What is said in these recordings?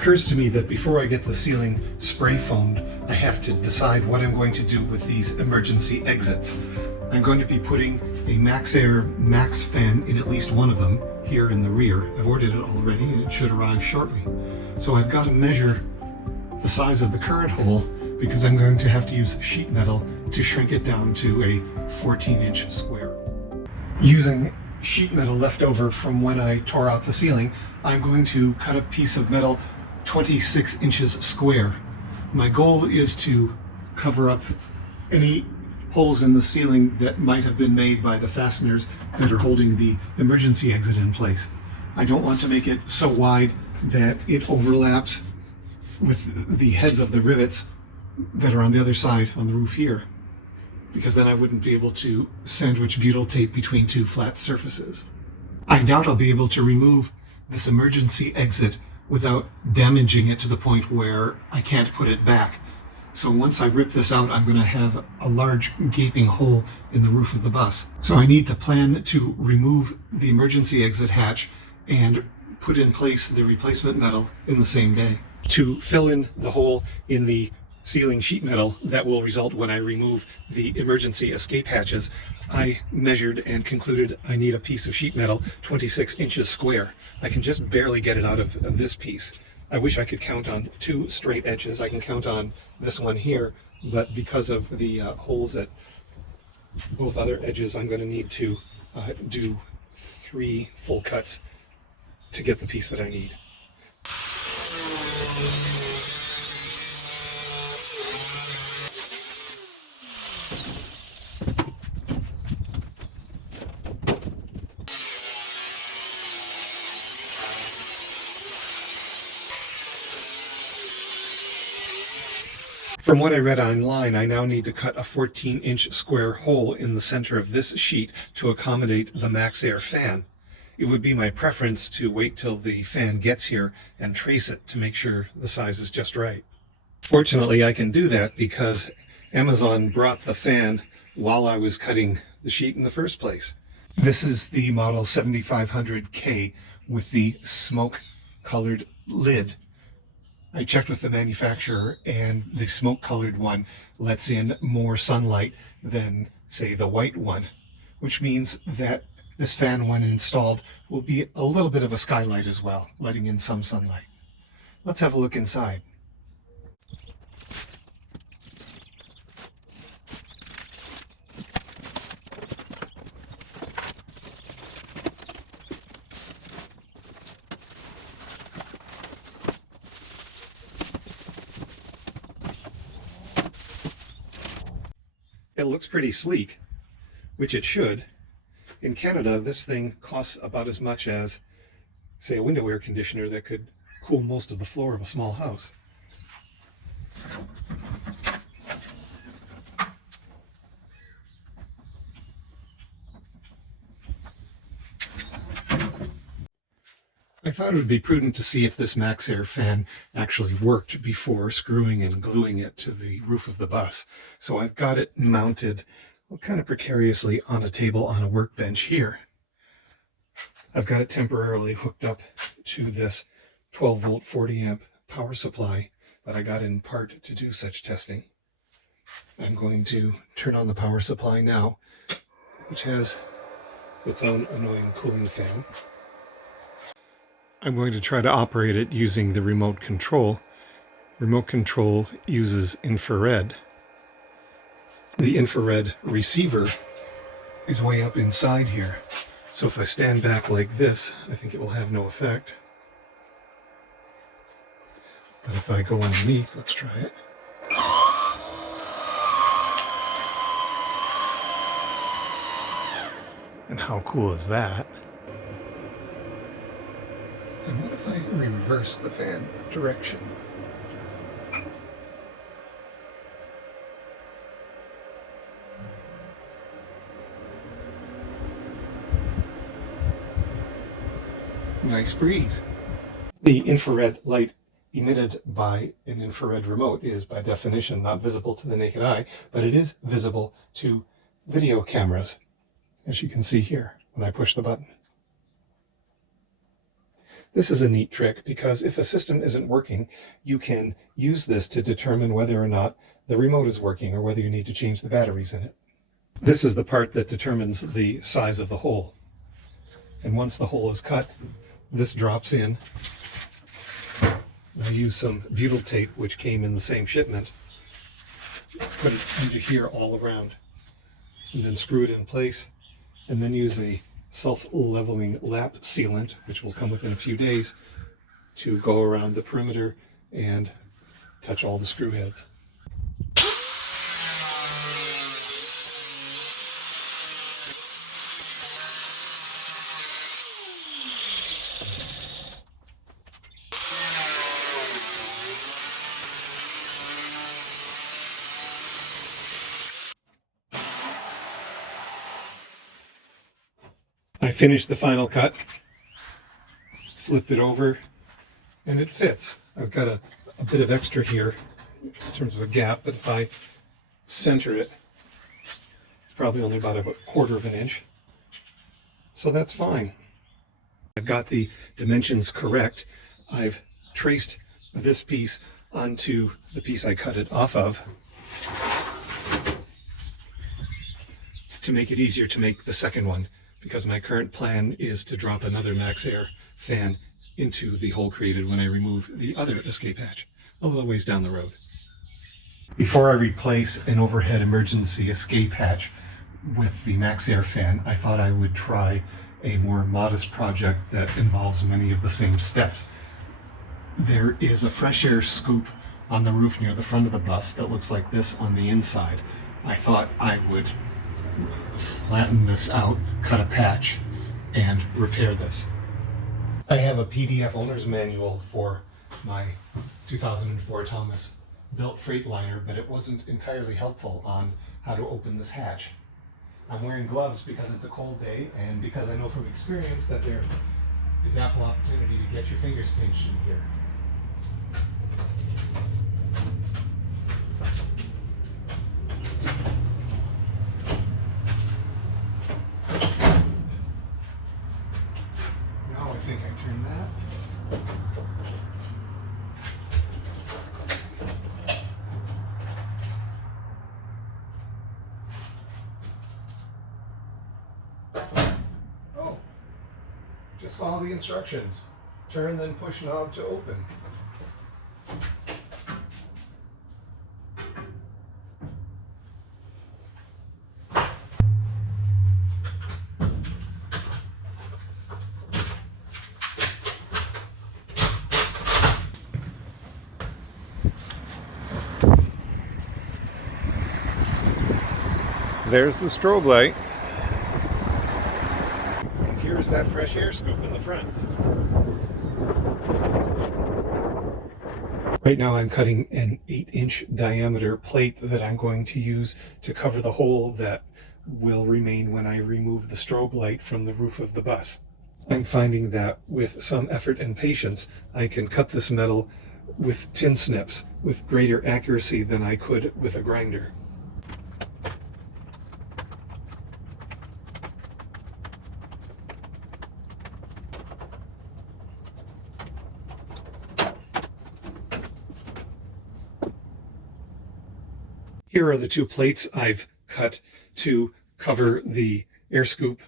occurs to me that before I get the ceiling spray foamed, I have to decide what I'm going to do with these emergency exits. I'm going to be putting a Maxxair Max fan in at least one of them here in the rear. I've ordered it already and it should arrive shortly. So I've got to measure the size of the current hole because I'm going to have to use sheet metal to shrink it down to a 14-inch square. Using sheet metal left over from when I tore out the ceiling, I'm going to cut a piece of metal 26 inches square. My goal is to cover up any holes in the ceiling that might have been made by the fasteners that are holding the emergency exit in place. I don't want to make it so wide that it overlaps with the heads of the rivets that are on the other side on the roof here, because then I wouldn't be able to sandwich butyl tape between two flat surfaces. I doubt I'll be able to remove this emergency exit without damaging it to the point where I can't put it back. So once I rip this out, I'm going to have a large gaping hole in the roof of the bus. So I need to plan to remove the emergency exit hatch and put in place the replacement metal in the same day. To fill in the hole in the ceiling sheet metal that will result when I remove the emergency escape hatches, I measured and concluded I need a piece of sheet metal 26 inches square. I can just barely get it out of this piece. I wish I could count on two straight edges. I can count on this one here, but because of the holes at both other edges, I'm going to need to do 3 full cuts to get the piece that I need. From what I read online, I now need to cut a 14-inch square hole in the center of this sheet to accommodate the Maxxair fan. It would be my preference to wait till the fan gets here and trace it to make sure the size is just right. Fortunately, I can do that because Amazon brought the fan while I was cutting the sheet in the first place. This is the model 7500K with the smoke-colored lid. I checked with the manufacturer, and the smoke-colored one lets in more sunlight than, say, the white one, which means that this fan, when installed, will be a little bit of a skylight as well, letting in some sunlight. Let's have a look inside. It looks pretty sleek, which it should. In Canada, this thing costs about as much as, say, a window air conditioner that could cool most of the floor of a small house. I thought it would be prudent to see if this Maxxair fan actually worked before screwing and gluing it to the roof of the bus. So I've got it mounted, well, kind of precariously on a table on a workbench here. I've got it temporarily hooked up to this 12 volt 40 amp power supply that I got in part to do such testing. I'm going to turn on the power supply now, which has its own annoying cooling fan. I'm going to try to operate it using the remote control. Remote control uses infrared. The infrared receiver is way up inside here. So if I stand back like this, I think it will have no effect. But if I go underneath, let's try it. And how cool is that? And what if I reverse the fan direction? Nice breeze. The infrared light emitted by an infrared remote is by definition not visible to the naked eye, but it is visible to video cameras, as you can see here when I push the button. This is a neat trick because if a system isn't working, you can use this to determine whether or not the remote is working or whether you need to change the batteries in it. This is the part that determines the size of the hole. And once the hole is cut, this drops in. I use some butyl tape, which came in the same shipment. Put it under here all around, and then screw it in place, and then use a self-leveling lap sealant, which will come within a few days, to go around the perimeter and touch all the screw heads. I finished the final cut, flipped it over, and it fits. I've got a bit of extra here in terms of a gap, but if I center it, it's probably only about a 1/4 of an inch. So that's fine. I've got the dimensions correct. I've traced this piece onto the piece I cut it off of to make it easier to make the second one, because my current plan is to drop another Maxxair fan into the hole created when I remove the other escape hatch a little ways down the road. Before I replace an overhead emergency escape hatch with the Maxxair fan, I thought I would try a more modest project that involves many of the same steps. There is a fresh air scoop on the roof near the front of the bus that looks like this on the inside. I thought I would flatten this out, cut a patch, and repair this. I have a PDF owner's manual for my 2004 Thomas built Freightliner, but it wasn't entirely helpful on how to open this hatch. I'm wearing gloves because it's a cold day and because I know from experience that there is ample opportunity to get your fingers pinched in here. Now I think I turn that. Just follow the instructions. Turn, then push knob to open. There's the strobe light. Here's that fresh air scoop in the front. Right now I'm cutting an 8-inch diameter plate that I'm going to use to cover the hole that will remain when I remove the strobe light from the roof of the bus. I'm finding that with some effort and patience, I can cut this metal with tin snips with greater accuracy than I could with a grinder. Here are the two plates I've cut to cover the air scoop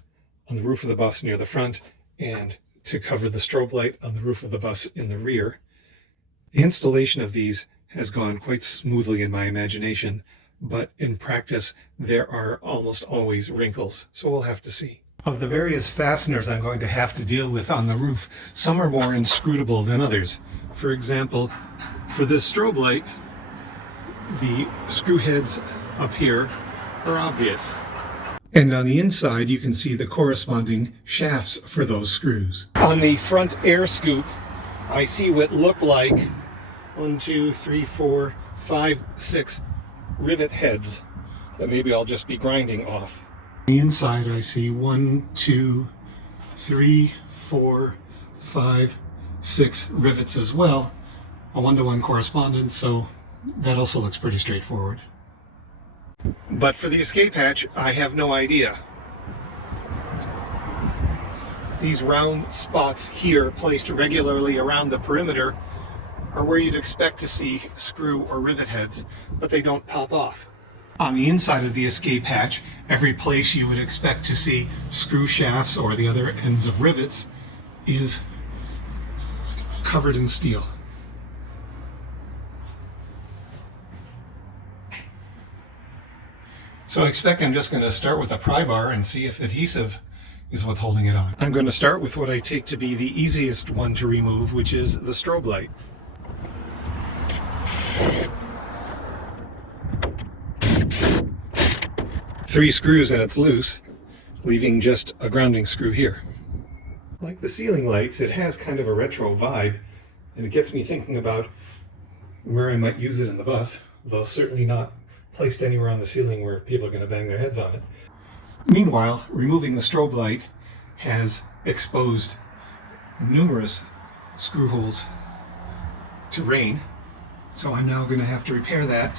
on the roof of the bus near the front and to cover the strobe light on the roof of the bus in the rear. The installation of these has gone quite smoothly in my imagination, but in practice there are almost always wrinkles, so we'll have to see. Of the various fasteners I'm going to have to deal with on the roof, some are more inscrutable than others. For example, for this strobe light, the screw heads up here are obvious. And on the inside, you can see the corresponding shafts for those screws. On the front air scoop, I see what look like 1, 2, 3, 4, 5, 6 rivet heads that maybe I'll just be grinding off. On the inside, I see 1, 2, 3, 4, 5, 6 rivets as well. A 1-to-1 correspondence, so that also looks pretty straightforward. But for the escape hatch, I have no idea. These round spots here placed regularly around the perimeter are where you'd expect to see screw or rivet heads, but they don't pop off. On the inside of the escape hatch, every place you would expect to see screw shafts or the other ends of rivets is covered in steel. So I expect I'm just going to start with a pry bar and see if adhesive is what's holding it on. I'm going to start with what I take to be the easiest one to remove, which is the strobe light. Three screws and it's loose, leaving just a grounding screw here. Like the ceiling lights, it has kind of a retro vibe, and it gets me thinking about where I might use it in the bus, though certainly not placed anywhere on the ceiling where people are going to bang their heads on it. Meanwhile, removing the strobe light has exposed numerous screw holes to rain, so I'm now going to have to repair that.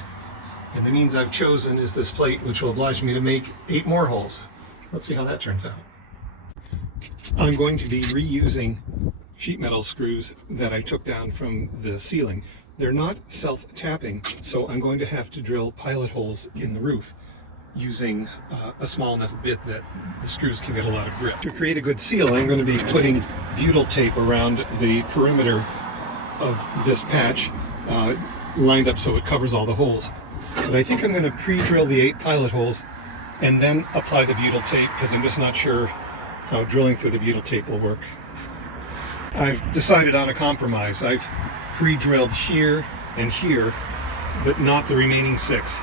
And the means I've chosen is this plate, which will oblige me to make 8 more holes. Let's see how that turns out. I'm going to be reusing sheet metal screws that I took down from the ceiling. They're not self-tapping, so I'm going to have to drill pilot holes in the roof using a small enough bit that the screws can get a lot of grip. To create a good seal, I'm going to be putting butyl tape around the perimeter of this patch, lined up so it covers all the holes. But I think I'm going to pre-drill the 8 pilot holes and then apply the butyl tape, because I'm just not sure how drilling through the butyl tape will work. I've decided on a compromise. I've pre-drilled here and here, but not the remaining 6,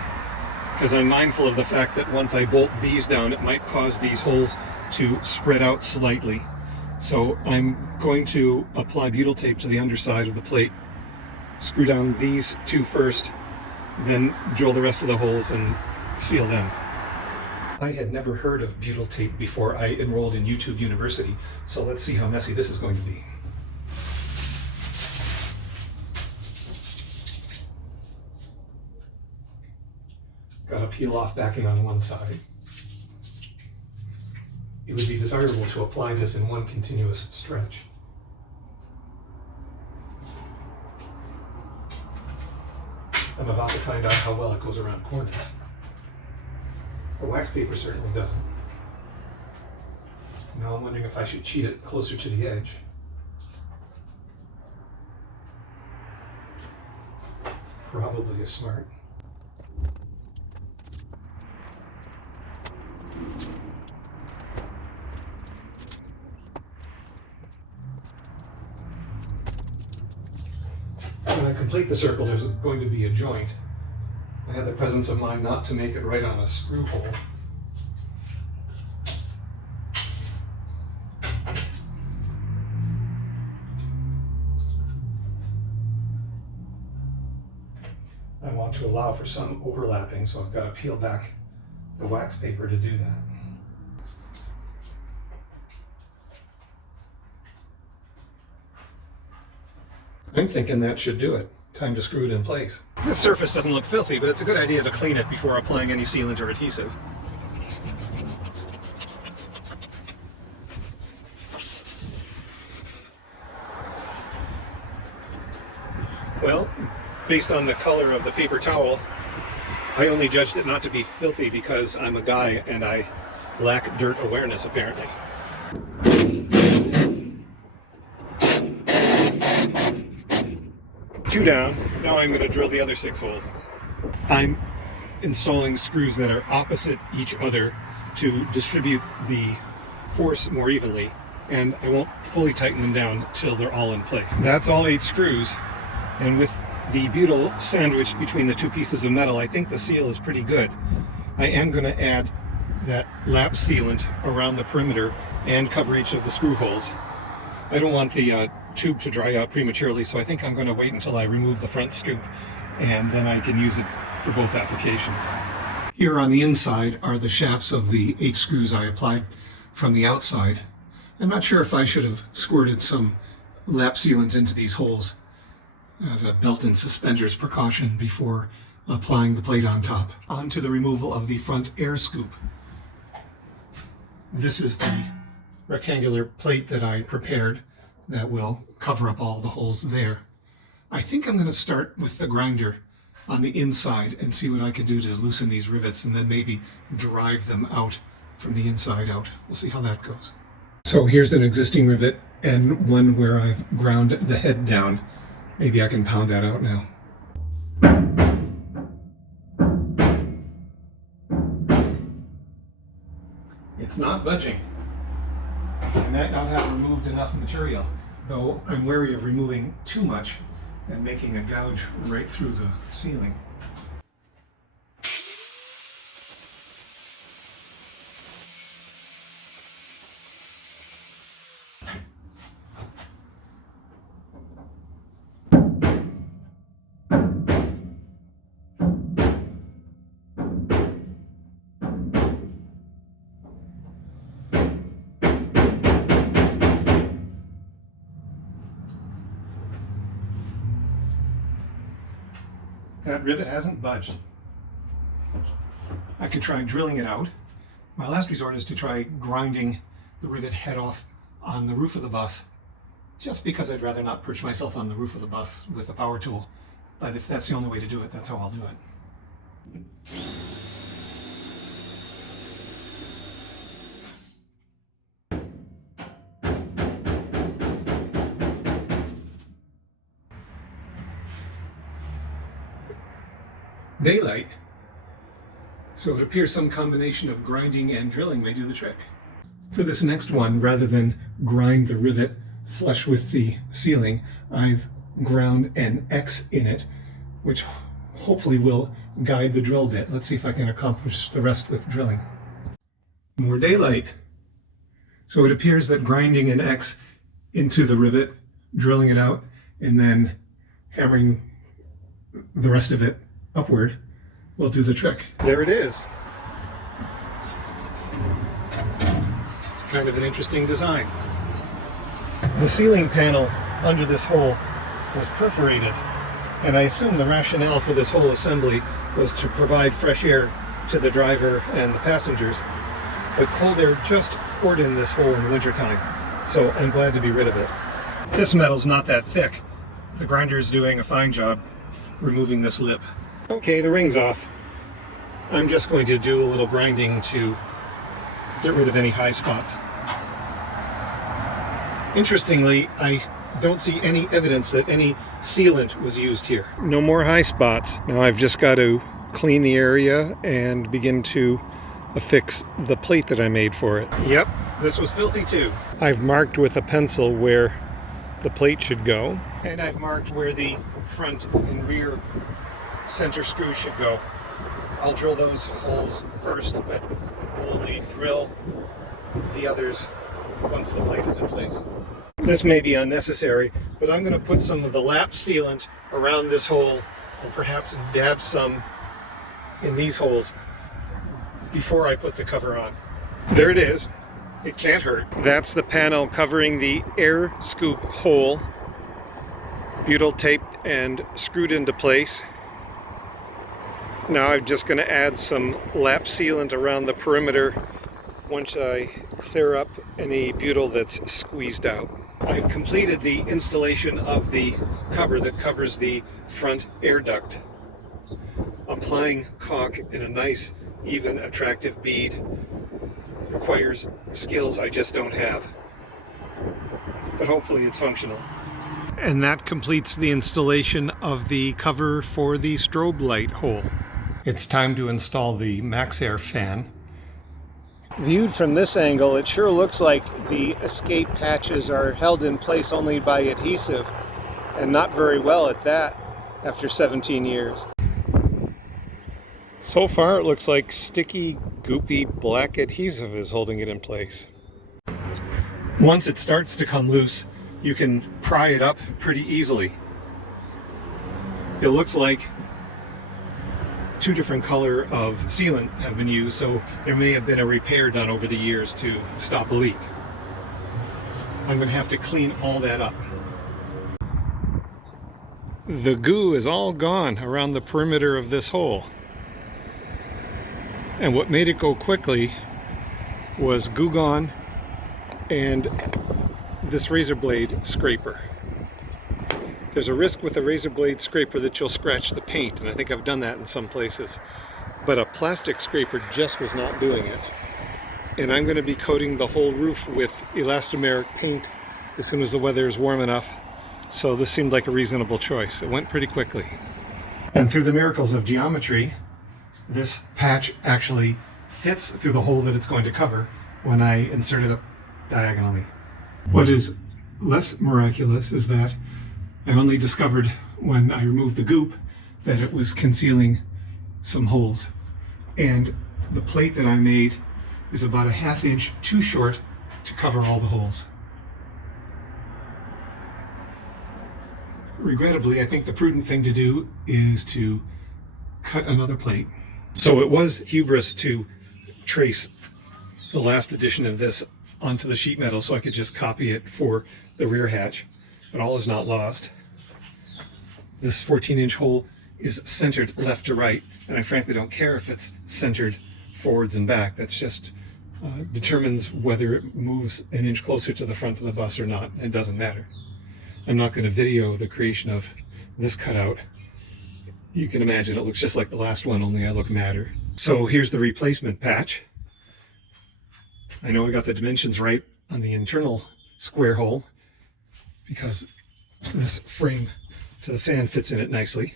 because I'm mindful of the fact that once I bolt these down, it might cause these holes to spread out slightly. So I'm going to apply butyl tape to the underside of the plate, screw down these 2 first, then drill the rest of the holes and seal them. I had never heard of butyl tape before I enrolled in YouTube University, so let's see how messy this is going to be. Got to peel off backing on one side. It would be desirable to apply this in one continuous stretch. I'm about to find out how well it goes around corners. The wax paper certainly doesn't. Now I'm wondering if I should cheat it closer to the edge. Probably is smart. When I complete the circle, there's going to be a joint. I had the presence of mind not to make it right on a screw hole. I want to allow for some overlapping, so I've got to peel back the wax paper to do that. I'm thinking that should do it. Time to screw it in place. This surface doesn't look filthy, but it's a good idea to clean it before applying any sealant or adhesive. Well, based on the color of the paper towel, I only judged it not to be filthy because I'm a guy and I lack dirt awareness, apparently. 2 down. Now I'm going to drill the other 6 holes. I'm installing screws that are opposite each other to distribute the force more evenly, and I won't fully tighten them down till they're all in place. That's all 8 screws, and with the butyl sandwiched between the 2 pieces of metal, I think the seal is pretty good. I am going to add that lap sealant around the perimeter and cover each of the screw holes. I don't want the tube to dry out prematurely, so I think I'm going to wait until I remove the front scoop, and then I can use it for both applications. Here on the inside are the shafts of the 8 screws I applied from the outside. I'm not sure if I should have squirted some lap sealant into these holes as a belt and suspenders precaution before applying the plate on top. On to the removal of the front air scoop. This is the rectangular plate that I prepared that will cover up all the holes there. I think I'm going to start with the grinder on the inside and see what I can do to loosen these rivets and then maybe drive them out from the inside out. We'll see how that goes. So here's an existing rivet and one where I've ground the head down. Maybe I can pound that out now. It's not budging. I might not have removed enough material, though I'm wary of removing too much and making a gouge right through the ceiling. That rivet hasn't budged. I could try drilling it out. My last resort is to try grinding the rivet head off on the roof of the bus, just because I'd rather not perch myself on the roof of the bus with a power tool. But if that's the only way to do it, that's how I'll do it. Daylight, so it appears some combination of grinding and drilling may do the trick. For this next one, rather than grind the rivet flush with the ceiling, I've ground an X in it, which hopefully will guide the drill bit. Let's see if I can accomplish the rest with drilling. More daylight. So it appears that grinding an X into the rivet, drilling it out, and then hammering the rest of it upward will do the trick. There it is. It's kind of an interesting design. The ceiling panel under this hole was perforated, and I assume the rationale for this whole assembly was to provide fresh air to the driver and the passengers, but cold air just poured in this hole in the wintertime, so I'm glad to be rid of it. This metal's not that thick. The grinder is doing a fine job removing this lip. Okay, the ring's off. I'm just going to do a little grinding to get rid of any high spots. Interestingly, I don't see any evidence that any sealant was used here. No more high spots. Now I've just got to clean the area and begin to affix the plate that I made for it. Yep, this was filthy too. I've marked with a pencil where the plate should go, and I've marked where the front and rear center screws should go. I'll drill those holes first, but we'll only drill the others once the plate is in place. This may be unnecessary, but I'm going to put some of the lap sealant around this hole and perhaps dab some in these holes before I put the cover on. There it is. It can't hurt. That's the panel covering the air scoop hole, butyl taped and screwed into place. Now I'm just going to add some lap sealant around the perimeter once I clear up any butyl that's squeezed out. I've completed the installation of the cover that covers the front air duct. Applying caulk in a nice, even, attractive bead requires skills I just don't have, but hopefully it's functional. And that completes the installation of the cover for the strobe light hole. It's time to install the Maxxair fan. Viewed from this angle, it sure looks like the escape patches are held in place only by adhesive, and not very well at that after 17 years. So far it looks like sticky, goopy black adhesive is holding it in place. Once it starts to come loose, you can pry it up pretty easily. It looks like two different color of sealant have been used, so there may have been a repair done over the years to stop a leak. I'm going to have to clean all that up. The goo is all gone around the perimeter of this hole. And what made it go quickly was goo gone and this razor blade scraper. There's a risk with a razor blade scraper that you'll scratch the paint, and I think I've done that in some places. But a plastic scraper just was not doing it. And I'm going to be coating the whole roof with elastomeric paint as soon as the weather is warm enough. So this seemed like a reasonable choice. It went pretty quickly. And through the miracles of geometry, this patch actually fits through the hole that it's going to cover when I insert it up diagonally. What is less miraculous is that I only discovered when I removed the goop that it was concealing some holes. And the plate that I made is about a ½ inch too short to cover all the holes. Regrettably, I think the prudent thing to do is to cut another plate. So it was hubris to trace the last edition of this onto the sheet metal so I could just copy it for the rear hatch, but all is not lost. This 14-inch hole is centered left to right, and I frankly don't care if it's centered forwards and back. That's just determines whether it moves an inch closer to the front of the bus or not. It doesn't matter. I'm not going to video the creation of this cutout. You can imagine it looks just like the last one, only I look madder. So here's the replacement patch. I know I got the dimensions right on the internal square hole because this frame to the fan fits in it nicely.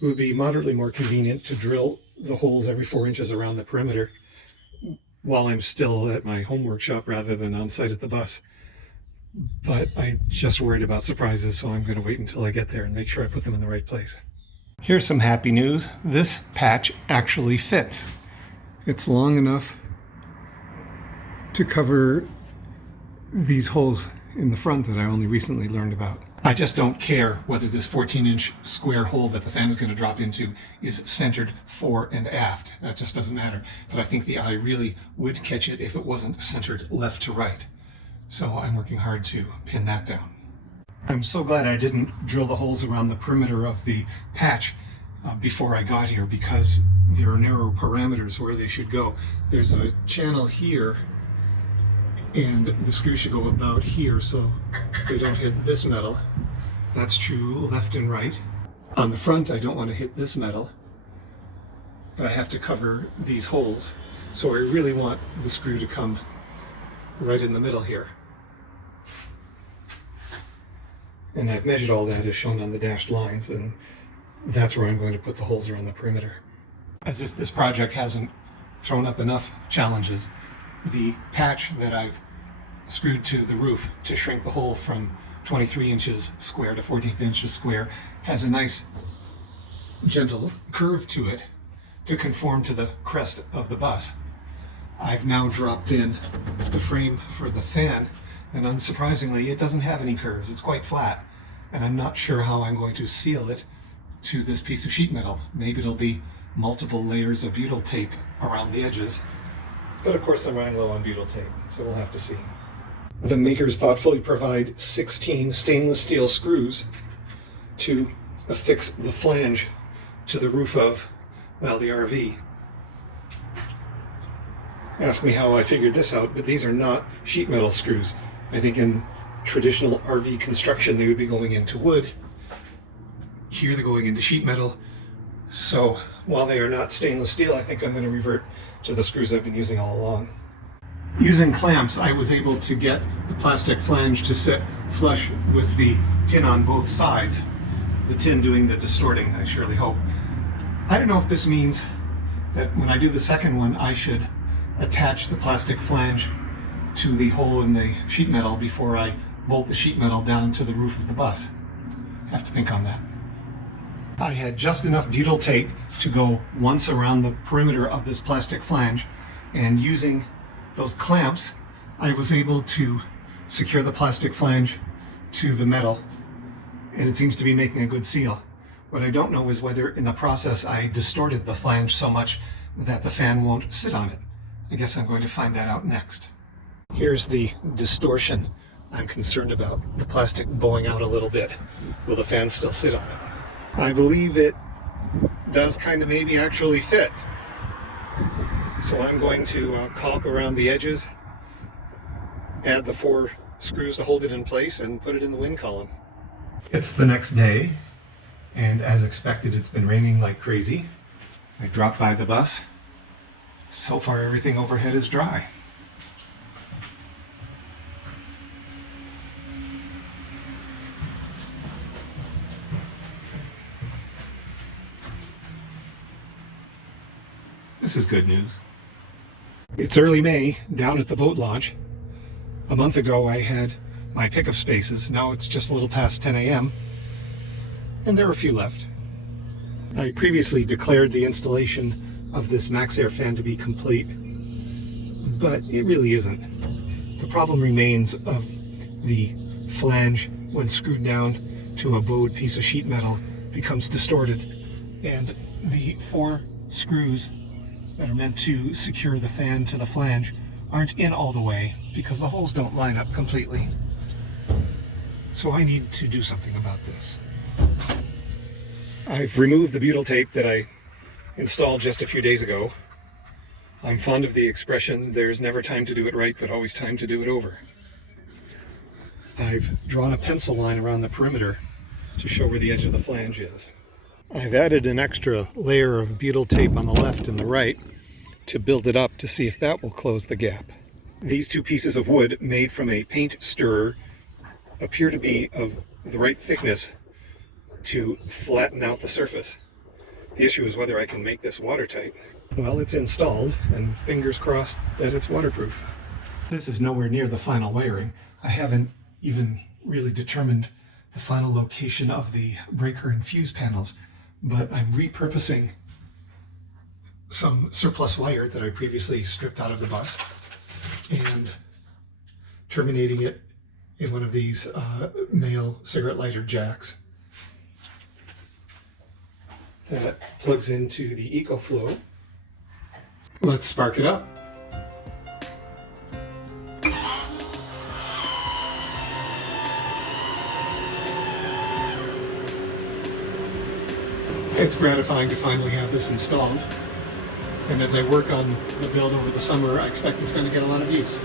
It would be moderately more convenient to drill the holes every 4 inches around the perimeter while I'm still at my home workshop rather than on site at the bus. But I'm just worried about surprises, so I'm going to wait until I get there and make sure I put them in the right place. Here's some happy news. This patch actually fits. It's long enough to cover these holes in the front that I only recently learned about. I just don't care whether this 14-inch square hole that the fan is going to drop into is centered fore and aft. That just doesn't matter. But I think the eye really would catch it if it wasn't centered left to right. So I'm working hard to pin that down. I'm so glad I didn't drill the holes around the perimeter of the patch before I got here, because there are narrow parameters where they should go. There's a channel here, and the screw should go about here so they don't hit this metal. That's true left and right. On the front, I don't want to hit this metal, but I have to cover these holes. So I really want the screw to come right in the middle here. And I've measured all that as shown on the dashed lines, and that's where I'm going to put the holes around the perimeter. As if this project hasn't thrown up enough challenges, the patch that I've screwed to the roof to shrink the hole from 23 inches square to 14 inches square has a nice gentle curve to it to conform to the crest of the bus. I've now dropped in the frame for the fan, and unsurprisingly it doesn't have any curves. It's quite flat, and I'm not sure how I'm going to seal it to this piece of sheet metal. Maybe it'll be multiple layers of butyl tape around the edges, but of course I'm running low on butyl tape, so we'll have to see. The makers thoughtfully provide 16 stainless steel screws to affix the flange to the roof of, well, the RV. Ask me how I figured this out, but these are not sheet metal screws. I think in traditional RV construction they would be going into wood. Here they're going into sheet metal. So while they are not stainless steel, I think I'm going to revert to the screws I've been using all along. Using clamps, I was able to get the plastic flange to sit flush with the tin on both sides. The tin doing the distorting, I surely hope. I don't know if this means that when I do the second one, I should attach the plastic flange to the hole in the sheet metal before I bolt the sheet metal down to the roof of the bus. Have to think on that. I had just enough butyl tape to go once around the perimeter of this plastic flange, and using those clamps, I was able to secure the plastic flange to the metal, and it seems to be making a good seal. What I don't know is whether in the process I distorted the flange so much that the fan won't sit on it. I guess I'm going to find that out next. Here's the distortion I'm concerned about. The plastic bowing out a little bit. Will the fan still sit on it? I believe it does kind of maybe actually fit. So I'm going to caulk around the edges add the 4 screws to hold it in place, and put it in the wind column. It's the next day, and as expected, it's been raining like crazy. I dropped by the bus. So far, everything overhead is dry. This is good news. It's early May down at the boat launch. A month ago I had my pickup spaces. Now it's just a little past 10 a.m. and there are a few left. I previously declared the installation of this Maxxair fan to be complete, but it really isn't. The problem remains of the flange when screwed down to a bowed piece of sheet metal becomes distorted, and the 4 screws that are meant to secure the fan to the flange aren't in all the way because the holes don't line up completely. So I need to do something about this. I've removed the butyl tape that I installed just a few days ago. I'm fond of the expression, there's never time to do it right, but always time to do it over. I've drawn a pencil line around the perimeter to show where the edge of the flange is. I've added an extra layer of butyl tape on the left and the right to build it up to see if that will close the gap. These 2 pieces of wood made from a paint stirrer appear to be of the right thickness to flatten out the surface. The issue is whether I can make this watertight. Well, it's installed, and fingers crossed that it's waterproof. This is nowhere near the final wiring. I haven't even really determined the final location of the breaker and fuse panels, but I'm repurposing some surplus wire that I previously stripped out of the bus and terminating it in one of these male cigarette lighter jacks that plugs into the EcoFlow. Let's spark it up. It's gratifying to finally have this installed, and as I work on the build over the summer, I expect it's going to get a lot of use.